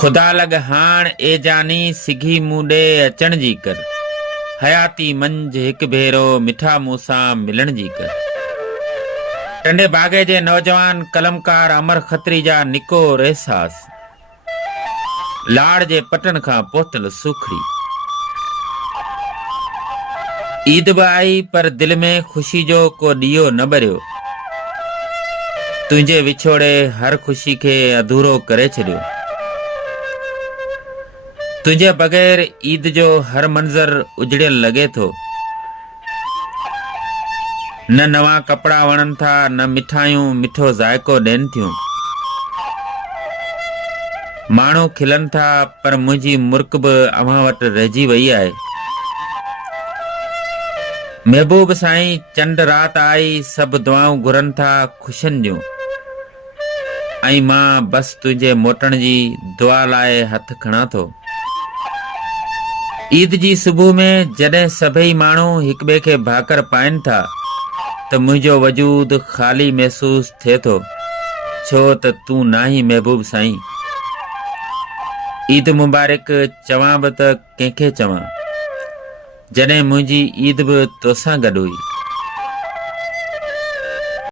खुदा लग हाण ए जानी सिघी मूंडे अचण जी कर। हयाती मंझ हिक भेरो मिठा मूसां मिलण जी कर। टंडे बागे जे नौजवान कलमकार अमर खत्री जा निको एहसास। लाड़ जे पटन खां पोतल सुखड़ी। ईद बि आई पर दिल में खुशी जो को ॾीओ न ॿरियो। तुंहिंजे विछोड़े हर खुशी के अधूरो करे छॾियो। तुझे बगैर ईद जो हर मंजर उजड़ियल लगे थो। न नवा कपड़ा वणन था, न मिठाइयूं मिठो जायको ॾियनि थियूं। माण्हू खिलन था पर मुंहिंजी मुर्क बि अव्हां वटि रहिजी वई आहे। महबूब साईं चंड रात आई, सभु दुआऊं घुरनि था खुशियुनि जूं। ऐं मां बस तुंहिंजे मोटण जी दुआ लाइ हथ खणा थो। ईद जी सुबह में जॾहिं सभई माण्हू हिक ॿिए खे भाकर पाइनि था त मुंहिंजो वजूद ख़ाली महसूस थिए थो, छो त तूं नाहीं महबूब साईं। ईद मुबारक चवां बि त कंहिंखे चवां जॾहिं मुंहिंजी ईद बि तोसां गॾु हुई।